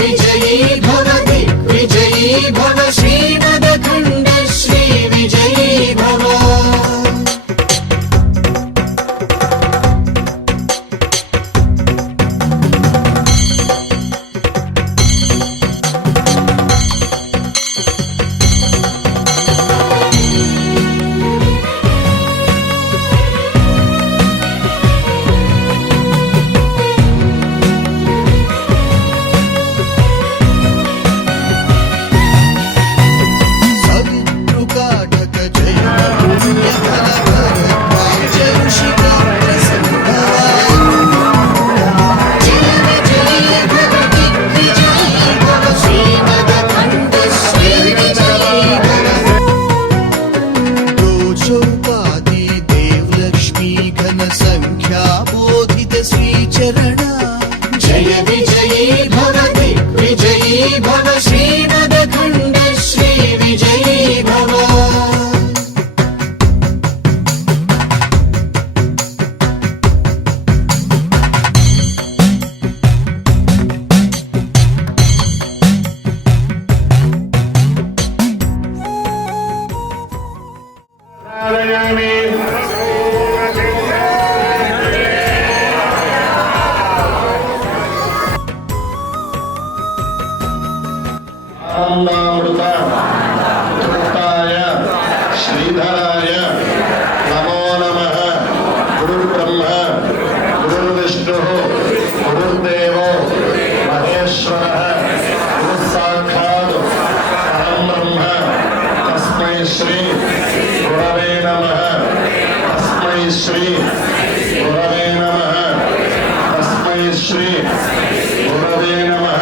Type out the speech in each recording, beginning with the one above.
विजयी भव दिग्विजयी भव श्रीमदखण्ड श्री विजयी भव संख्या बोधित श्री चरण जय विजयी भव दिग्विजयी भव श्रीमदखण्ड श्री विजयी भव आनंदामृत तृप्ताय श्रीधराय नमो नमः। गुरुर्ब्रह्मा गुरुर्विष्णुः गुरुर्देवो महेश्वरः गुरुस्साक्षात् परं ब्रह्म तस्मै श्री गुरवे नमः। तस्मै श्री गुरवे नमः। तस्मै श्री गुरवे नमः।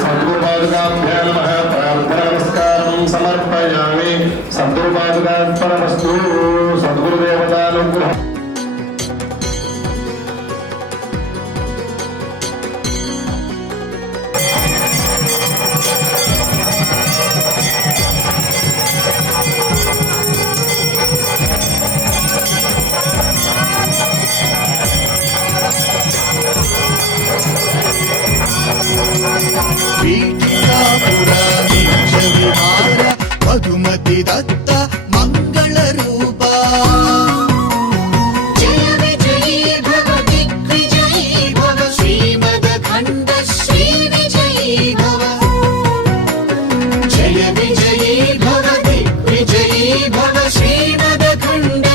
सद्गुरुपादुकाभ्यां नमः। प्रार्थनानमस्कारं समर्पयामि। सद्गुरुपादुकात्परमस्तु। सद्गुरुदेवतानुग्रहः। मधुमति दत्त मंगल रूपा जय विजयी भव दिग्विजयी भव श्रीमदखण्ड श्री विजयी भव जय विजयी भव दिग्विजयी भव श्रीमदखण्ड